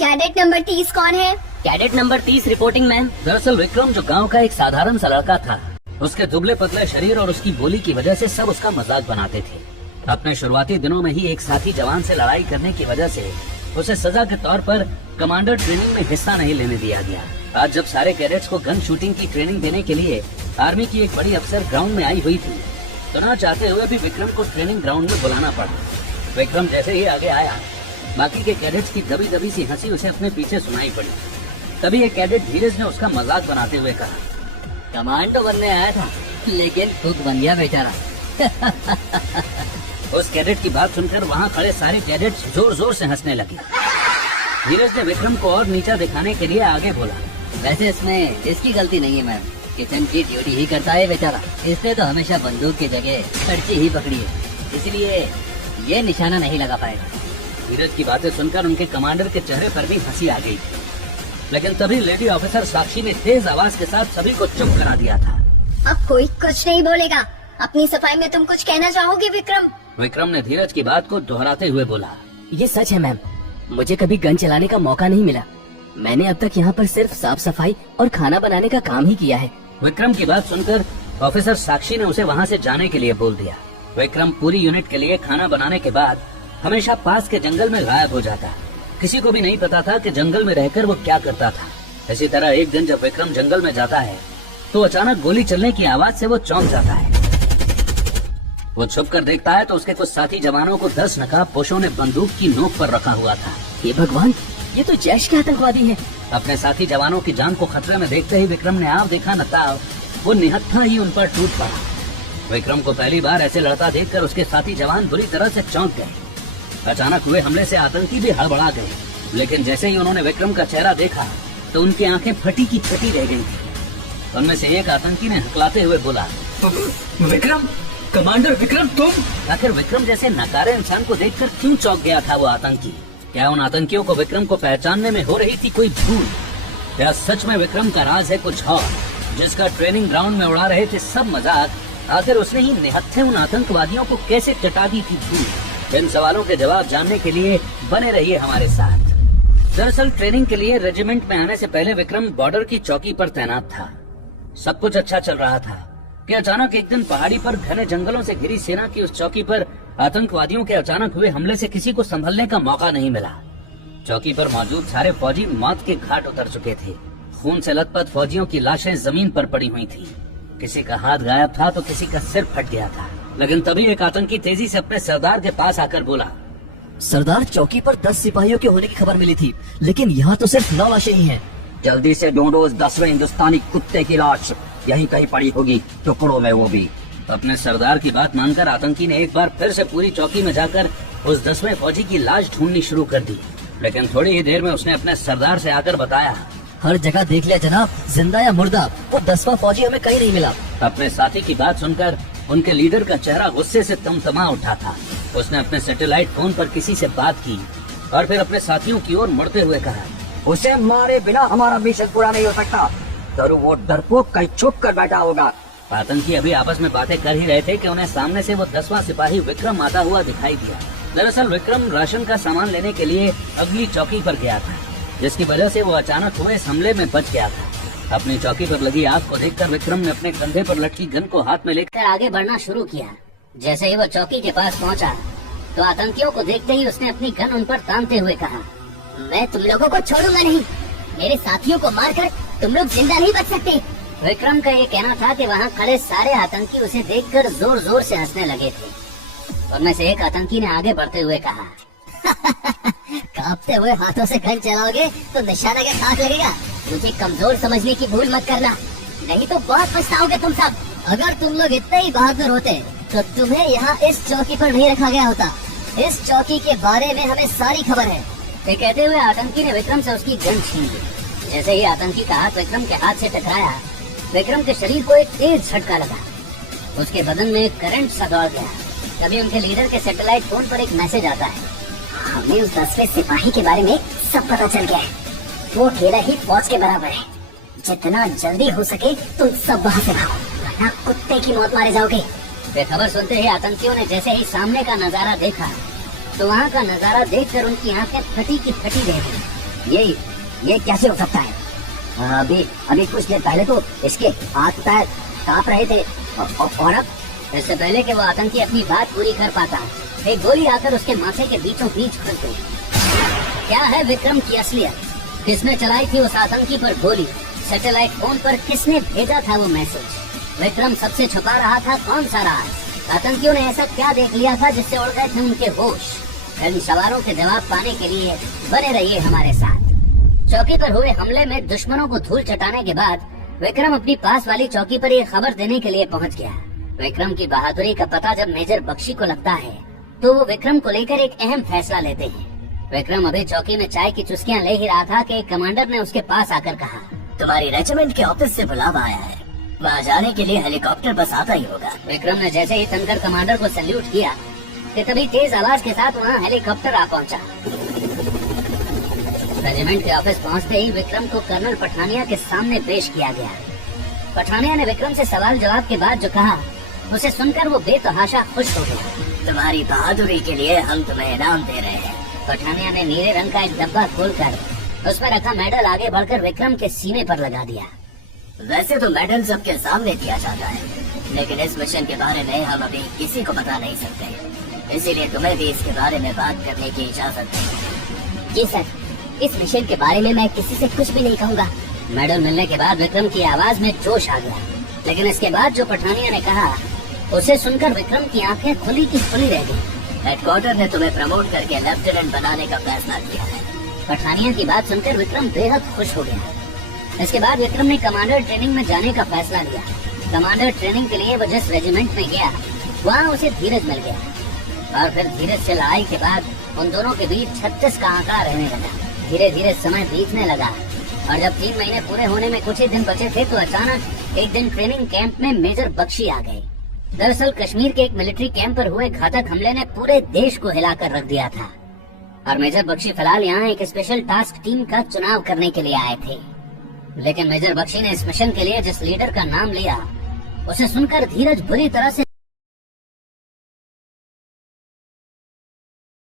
Cadet number 30 कौन है? Cadet number 30 reporting ma'am. दरअसल विक्रम जो गांव का एक साधारण सा लड़का था, उसके दुबले पतले शरीर और उसकी बोली की वजह से सब उसका मजाक बनाते थे। अपने शुरुआती दिनों में ही एक साथी जवान से लड़ाई करने की वजह से उसे सजा के तौर पर कमांडर ट्रेनिंग में हिस्सा नहीं लेने दिया गया। आज जब सारे कैडेट्स को गन शूटिंग की ट्रेनिंग देने के लिए आर्मी की एक बड़ी अफसर ग्राउंड में आई हुई थी, तो न चाहते हुए भी विक्रम को ट्रेनिंग ग्राउंड में बुलाना पड़ा। विक्रम जैसे ही आगे आया, बाकी के कैडेट्स की दबी दबी सी हंसी उसे अपने पीछे सुनाई पड़ी। तभी एक कैडेट धीरज ने उसका मजाक बनाते हुए कहा, कमांडो बनने आया था लेकिन खुद बन गया बेचारा। उस कैडेट की बात सुनकर वहाँ खड़े सारे कैडेट्स जोर जोर से हंसने लगे। धीरज ने विक्रम को और नीचा दिखाने के लिए आगे बोला, वैसे इसमें इसकी गलती नहीं है मैम, किचन की ड्यूटी ही करता है बेचारा। इसने तो हमेशा बंदूक की जगह पर्ची ही पकड़ी है, इसलिए ये निशाना नहीं लगा पाएगा। धीरज की बातें सुनकर उनके कमांडर के चेहरे पर भी हंसी आ गई थी, लेकिन तभी लेडी ऑफिसर साक्षी ने तेज आवाज के साथ सभी को चुप करा दिया था। अब कोई कुछ नहीं बोलेगा। अपनी सफाई में तुम कुछ कहना चाहोगे विक्रम? विक्रम ने धीरज की बात को दोहराते हुए बोला, ये सच है मैम, मुझे कभी गन चलाने का मौका नहीं मिला। मैंने अब तक यहाँ पर सिर्फ साफ सफाई और खाना बनाने का काम ही किया है। विक्रम की बात सुनकर ऑफिसर साक्षी ने उसे वहाँ से जाने के लिए बोल दिया। विक्रम पूरी यूनिट के लिए खाना बनाने के बाद हमेशा पास के जंगल में गायब हो जाता। किसी को भी नहीं पता था कि जंगल में रहकर वो क्या करता था। इसी तरह एक दिन जब विक्रम जंगल में जाता है तो अचानक गोली चलने की आवाज से वो चौंक जाता है। वो छुप कर देखता है तो उसके कुछ साथी जवानों को 10 नकाबपोशों ने बंदूक की नोक पर रखा हुआ था। ये भगवान, ये तो जैश के आतंकवादी हैं। अपने साथी जवानों की जान को खतरे में देखते ही विक्रम ने आव देखा नताव, वो निहत्था ही उन पर टूट पड़ा। विक्रम को पहली बार ऐसे लड़ता देखकर उसके साथी जवान बुरी तरह से चौंक गए। अचानक हुए हमले से आतंकी भी हड़बड़ा गए, लेकिन जैसे ही उन्होंने विक्रम का चेहरा देखा तो उनकी आंखें फटी की फटी रह गई थी। उनमें से एक आतंकी ने हकलाते हुए बोला, विक्रम, कमांडर विक्रम तुम? आखिर विक्रम जैसे नकारे इंसान को देखकर क्यों चौंक गया था वो आतंकी? क्या उन आतंकियों को विक्रम को पहचानने में हो रही थी कोई भूल, या सच में विक्रम का राज है कुछ और, जिसका ट्रेनिंग ग्राउंड में उड़ा रहे थे सब मजाक, आखिर उसने ही निहत्थे उन आतंकवादियों को कैसे चटा दी थी भूल? इन सवालों के जवाब जानने के लिए बने रहिए हमारे साथ। दरअसल ट्रेनिंग के लिए रेजिमेंट में आने से पहले विक्रम बॉर्डर की चौकी पर तैनात था। सब कुछ अच्छा चल रहा था कि अचानक एक दिन पहाड़ी पर घने जंगलों से घिरी सेना की उस चौकी पर आतंकवादियों के अचानक हुए हमले से किसी को संभलने का मौका नहीं मिला। चौकी पर मौजूद सारे फौजी मौत के घाट उतर चुके थे। खून से लथपथ फौजियों की लाशें जमीन पर पड़ी हुई थी। किसी का हाथ गायब था तो किसी का सिर फट गया था। लेकिन तभी एक आतंकी तेजी से अपने सरदार के पास आकर बोला, सरदार, चौकी पर 10 सिपाहियों के होने की खबर मिली थी, लेकिन यहाँ तो सिर्फ 9 लाशें ही हैं। जल्दी से ढूंढो उस 10वें हिंदुस्तानी कुत्ते की लाश, यहीं कहीं पड़ी होगी, टुकड़ों में वो भी। अपने सरदार की बात मानकर आतंकी ने एक बार फिर से पूरी चौकी में जाकर उस 10वें फौजी की लाश ढूंढनी शुरू कर दी। लेकिन थोड़ी ही देर में उसने अपने सरदार से आकर बताया, हर जगह देख लिया जनाब, जिंदा या मुर्दा, वो 10वां फौजी हमें कहीं नहीं मिला। अपने साथी की बात सुनकर उनके लीडर का चेहरा गुस्से से तमतमा उठा था। उसने अपने सैटेलाइट फोन पर किसी से बात की और फिर अपने साथियों की ओर मुड़ते हुए कहा, उसे मारे बिना हमारा मिशन पूरा नहीं हो सकता। जरूर वो डरपोक कहीं छुप कर बैठा होगा। आतंकी अभी आपस में बातें कर ही रहे थे कि उन्हें सामने से वो 10वां सिपाही विक्रम आता हुआ दिखाई दिया। दरअसल विक्रम राशन का सामान लेने के लिए अगली चौकी पर गया था, जिसकी वजह से वो अचानक हुए इस हमले में बच गया था। अपनी चौकी पर लगी आग को देखकर विक्रम ने अपने कंधे पर लटकी गन को हाथ में लेकर आगे बढ़ना शुरू किया। जैसे ही वो चौकी के पास पहुंचा तो आतंकियों को देखते ही उसने अपनी गन उन पर तानते हुए कहा, मैं तुम लोगों को छोड़ूंगा नहीं, मेरे साथियों को मारकर तुम लोग जिंदा नहीं बच सकते। विक्रम का ये कहना था कि वहाँ खड़े सारे आतंकी उसे देखकर जोर जोर से हंसने लगे थे। उनमें से एक आतंकी ने आगे बढ़ते हुए कहा, कांपते हुए हाथों से गन चलाओगे तो निशाना के साथ लगेगा। मुझे कमजोर समझने की भूल मत करना, नहीं तो बहुत पछताओगे तुम सब। अगर तुम लोग इतने ही बहादुर होते तो तुम्हें यहाँ इस चौकी पर नहीं रखा गया होता। इस चौकी के बारे में हमें सारी खबर है। ये कहते हुए आतंकी ने विक्रम से उसकी गन छीन ली। जैसे ही आतंकी का हाथ विक्रम के हाथ से टकराया, विक्रम के शरीर को एक तेज झटका लगा। उसके बदन में करंट सा दौड़ गया। तभी उनके लीडर के सैटेलाइट फोन पर एक मैसेज आता है, हमें उस 10वें सिपाही के बारे में सब पता चल गया है। वो अकेला ही फौज के बराबर है। जितना जल्दी हो सके तुम सब वहाँ से भागो, वरना कुत्ते की मौत मारे जाओगे। ये खबर सुनते ही आतंकियों ने जैसे ही सामने का नजारा देखा तो वहाँ का नजारा देखकर उनकी आंखें फटी की फटी रह गई। ये कैसे हो सकता है? अभी कुछ देर पहले तो इसके हाथ पैर कांप रहे थे और अब? इससे पहले कि वो आतंकी अपनी बात पूरी कर पाता, एक गोली आकर उसके माथे के बीचों बीच घुस गई। क्या है विक्रम की असलियत? किसने चलाई थी उस आतंकी पर गोली? सैटेलाइट फोन पर किसने भेजा था वो मैसेज? विक्रम सबसे छुपा रहा था कौन सा राज? आतंकियों ने ऐसा क्या देख लिया था जिससे उड़ गए थे उनके होश? इन सवालों के जवाब पाने के लिए बने रहिए हमारे साथ। चौकी पर हुए हमले में दुश्मनों को धूल चटाने के बाद विक्रम अपनी पास वाली चौकी पर ये खबर देने के लिए पहुंच गया। विक्रम की बहादुरी का पता जब मेजर बख्शी को लगता है तो वो विक्रम को लेकर एक अहम फैसला लेते हैं। विक्रम अभी चौकी में चाय की चुस्कियां ले ही रहा था कि एक कमांडर ने उसके पास आकर कहा, तुम्हारी रेजिमेंट के ऑफिस से बुलावा आया है, वहाँ जाने के लिए हेलीकॉप्टर बस आता ही होगा। विक्रम ने जैसे ही तनकर कमांडर को सैल्यूट किया कि तभी तेज आवाज के साथ वहाँ हेलीकॉप्टर आ पहुँचा। रेजिमेंट के ऑफिस पहुँचते ही विक्रम को कर्नल पठानिया के सामने पेश किया गया। पठानिया ने विक्रम से सवाल जवाब के बाद जो कहा उसे सुनकर वो बेतहाशा खुश हो गया। तुम्हारी बहादुरी के लिए हम तुम्हें इनाम दे रहे हैं। पठानिया ने नीले रंग का एक डब्बा खोलकर उसमें रखा मेडल आगे बढ़कर विक्रम के सीने पर लगा दिया। वैसे तो मेडल सबके सामने दिया जाता है, लेकिन इस मिशन के बारे में हम अभी किसी को बता नहीं सकते, इसीलिए तुम्हें भी इसके बारे में बात करने की इजाजत है। जी सर, इस मिशन के बारे में मैं किसी से कुछ भी नहीं कहूँगा। मेडल मिलने के बाद विक्रम की आवाज में जोश आ गया, लेकिन इसके बाद जो पठानिया ने कहा उसे सुनकर विक्रम की आंखें खुली की खुली रह गईं। हेडक्वार्टर ने तुम्हें प्रमोट करके लेफ्टिनेंट बनाने का फैसला किया है। पठानिया की बात सुनकर विक्रम बेहद खुश हो गया। इसके बाद विक्रम ने कमांडर ट्रेनिंग में जाने का फैसला लिया। कमांडर ट्रेनिंग के लिए वो जिस रेजिमेंट में गया वहाँ उसे धीरज मिल गया और फिर धीरज से लड़ाई के बाद उन दोनों के बीच 36 का आंकड़ा रहने लगा। धीरे धीरे समय बीतने लगा और जब 3 महीने पूरे होने में कुछ ही दिन बचे थे तो अचानक एक दिन ट्रेनिंग कैंप में मेजर बख्शी आ गए। दरअसल कश्मीर के एक मिलिट्री कैंप पर हुए घातक हमले ने पूरे देश को हिलाकर रख दिया था और मेजर बख्शी फिलहाल यहाँ एक स्पेशल टास्क टीम का चुनाव करने के लिए आए थे। लेकिन मेजर बख्शी ने इस मिशन के लिए जिस लीडर का नाम लिया उसे सुनकर धीरज बुरी तरह से